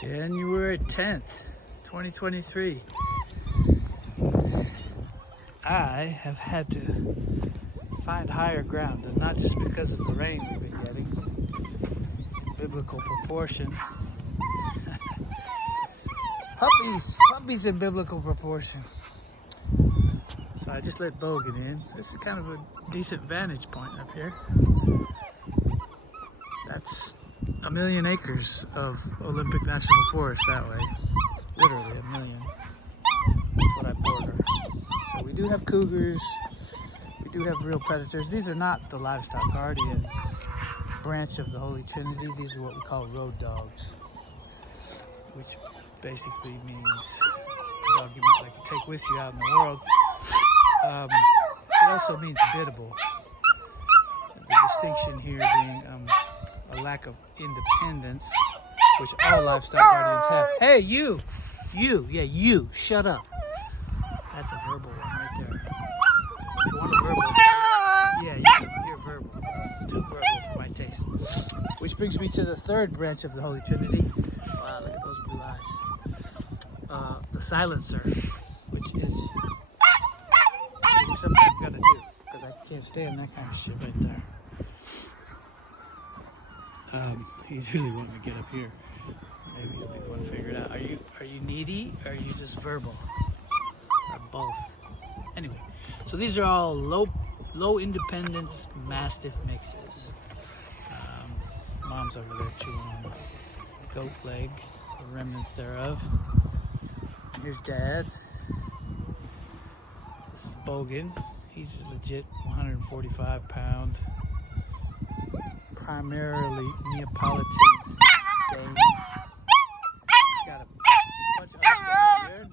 January 10th, 2023. I have had to find higher ground, and not just because of the rain we've been getting. Biblical proportion. Puppies in biblical proportion. So I just let Bogan in. This is kind of a decent vantage point up here. That's 1 million acres of Olympic National Forest that way. Literally 1 million. That's what I border. So we do have cougars. We do have real predators. These are not the livestock guardian branch of the Holy Trinity. These are what we call road dogs, which basically means a dog you might like to take with you out in the world. It also means biddable. The distinction here being a lack of independence, which all livestock guardians have. Hey, you, shut up. That's a verbal one right there. You want a verbal? Yeah, you're verbal. Too verbal for my taste. Which brings me to the third branch of the Holy Trinity. Wow, look at those blue eyes. The silencer, which is something I've got to do, because I can't stand that kind of shit right there. He's really wanting to get up here. Maybe he'll be the one to figure it out. Are you needy, or are you just verbal? Or both? Anyway, so these are all low independence Mastiff mixes. Mom's over there chewing on a goat leg, the remnants thereof. And here's Dad. This is Bogan. He's a legit 145-pound, primarily Neapolitan Dane. He's got a bunch of other stuff here, and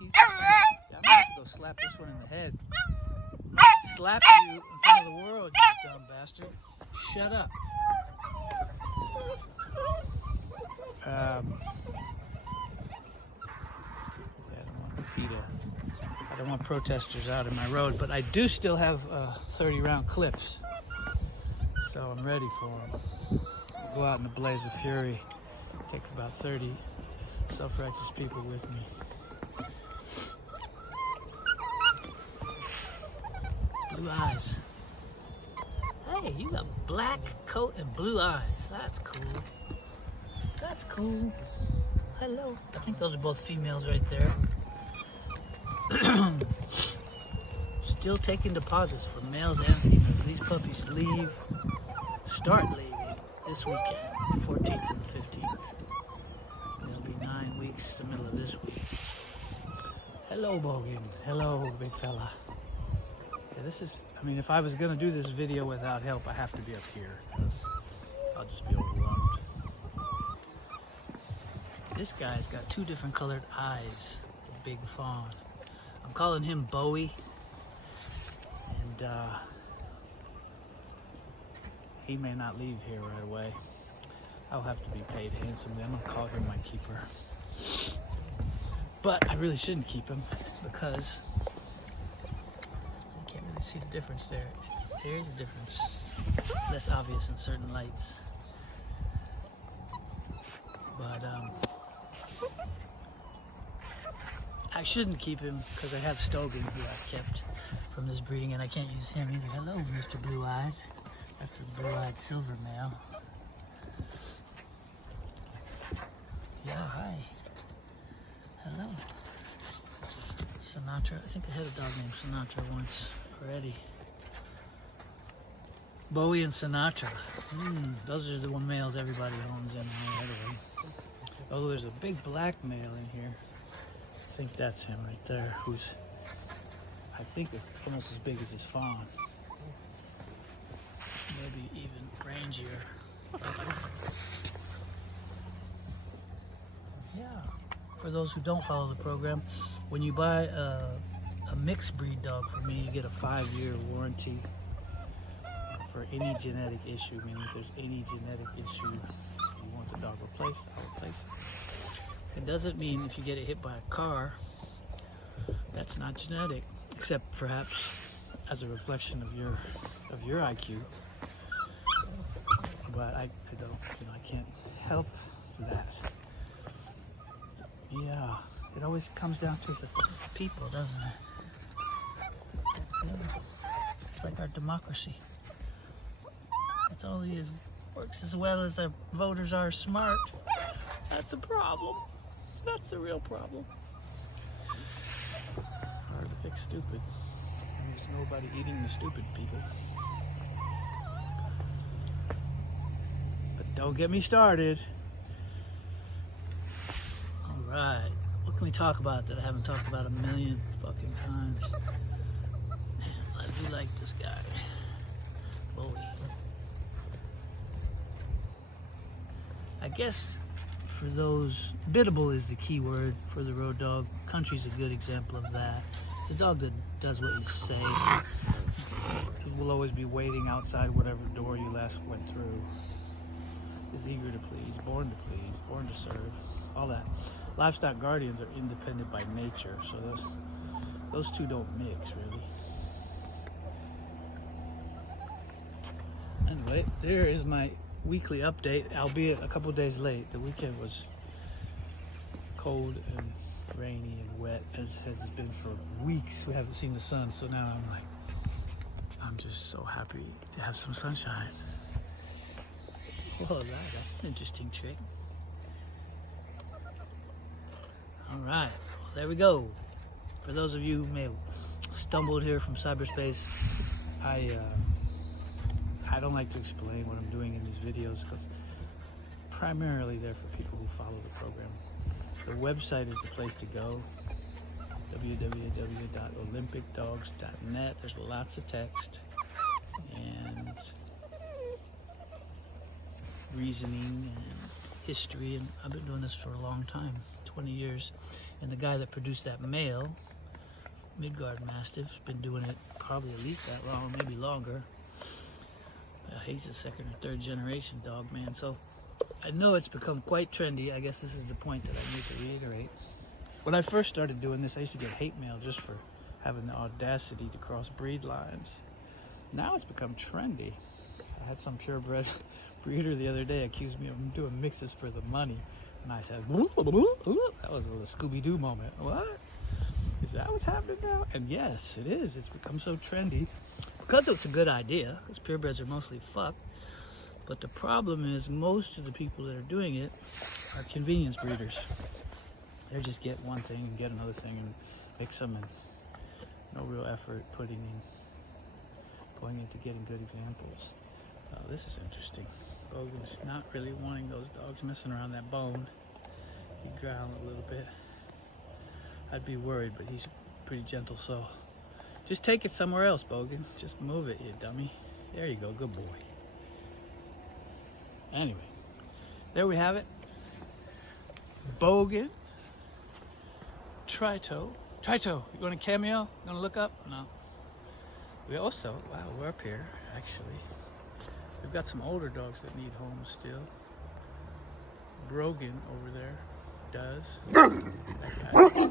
he's I'm gonna have to go slap this one in the head. Slap you in front of the world, you dumb bastard. Shut up. I don't want protesters out in my road, but I do still have 30-round clips, so I'm ready for them. I'll go out in a blaze of fury, take about 30 self-righteous people with me. Blue eyes. Hey, you got black coat and blue eyes. That's cool. That's cool. Hello. I think those are both females right there. Still taking deposits for males and females. These puppies start leaving this weekend, the 14th and the 15th. They'll be 9 weeks, the middle of this week. Hello, Bogan. Hello, big fella. Yeah, this is, I mean, if I was going to do this video without help, I have to be up here, because I'll just be overwhelmed. This guy's got 2 different colored eyes, the big fawn. I'm calling him Bowie, and he may not leave here right away. I'll have to be paid handsomely. I'm going to call him my keeper. But I really shouldn't keep him, because you can't really see the difference there. There is a difference. Less obvious in certain lights. But I shouldn't keep him, because I have Stogan, who I've kept from this breeding, and I can't use him either. Hello, Mr. Blue-Eyed. That's a blue-eyed silver male. Yeah, hi. Hello. Sinatra. I think I had a dog named Sinatra once already. Bowie and Sinatra. Those are the one males everybody owns in here. Although there's a big black male in here. I think that's him right there, who's, I think, is almost as big as his fawn. Maybe even rangier. Yeah. For those who don't follow the program, when you buy a mixed breed dog from me, you get a 5-year warranty for any genetic issue. Meaning if there's any genetic issue you want the dog replaced, I'll replace it. It doesn't mean if you get hit by a car, that's not genetic, except perhaps as a reflection of your IQ. But I don't, I can't help that. It always comes down to the people, doesn't it? Yeah. It's like our democracy. That's all it is. Works as well as our voters are smart. That's a problem. That's the real problem. Hard to fix stupid. There's nobody eating the stupid people. But don't get me started. Alright. What can we talk about that I haven't talked about a million fucking times? Man, I do like this guy. Bowie. I guess for those, biddable is the key word for the road dog. Country's a good example of that. It's a dog that does what you say. It will always be waiting outside whatever door you last went through. Is eager to please, born to serve, all that. Livestock guardians are independent by nature, so those two don't mix, really. Anyway, there is my weekly update, albeit a couple days late. The weekend was cold and rainy and wet, as has been for weeks. We haven't seen the sun, so now I'm just so happy to have some sunshine. Whoa, that's an interesting trick. All right, well, there we go. For those of you who may have stumbled here from cyberspace, I don't like to explain what I'm doing in these videos because primarily they're for people who follow the program. The website is the place to go, www.olympicdogs.net. There's lots of text and reasoning and history, and I've been doing this for a long time, 20 years. And the guy that produced that male, MidGuard Mastiff, has been doing it probably at least that long, maybe longer. He's a second or third generation dog, man. So I know it's become quite trendy. I guess this is the point that I need to reiterate. When I first started doing this, I used to get hate mail just for having the audacity to cross breed lines. Now it's become trendy. I had some purebred breeder the other day accused me of doing mixes for the money. And I said, ooh, that was a little Scooby-Doo moment. What? Is that what's happening now? And yes, it is. It's become so trendy. Because it's a good idea, because purebreds are mostly fucked. But the problem is most of the people that are doing it are convenience breeders. They just get one thing and get another thing and mix them, and no real effort going into getting good examples. This is interesting. Bogan is not really wanting those dogs messing around that bone. He growled a little bit. I'd be worried, but he's a pretty gentle soul. Just take it somewhere else, Bogan. Just move it, you dummy. There you go, good boy. Anyway, there we have it. Bogan. Tritoe. Tritoe, you going to cameo? Going to look up? No. We also, wow, we're up here, actually. We've got some older dogs that need homes still. Bogan over there does. That guy.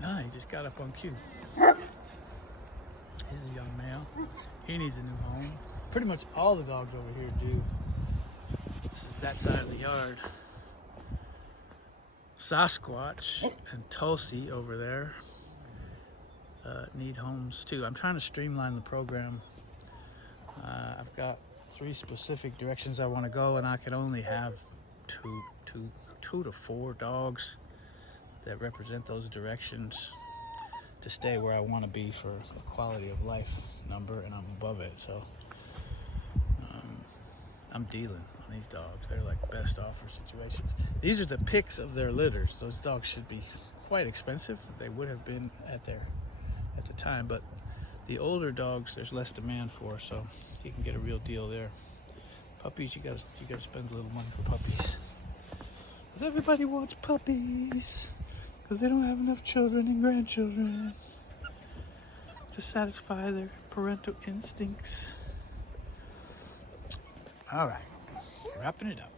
No, he just got up on cue. He's a young male. He needs a new home. Pretty much all the dogs over here do. This is that side of the yard. Sasquatch and Tulsi over there need homes too. I'm trying to streamline the program. I've got 3 specific directions I want to go, and I can only have two to 4 dogs that represent those directions to stay where I want to be for a quality of life number, and I'm above it. So I'm dealing on these dogs. They're like best offer situations. These are the picks of their litters. Those dogs should be quite expensive. They would have been at the time, but the older dogs there's less demand for, so you can get a real deal there. Puppies, you gotta spend a little money for puppies, because everybody wants puppies, because they don't have enough children and grandchildren to satisfy their parental instincts. All right, wrapping it up.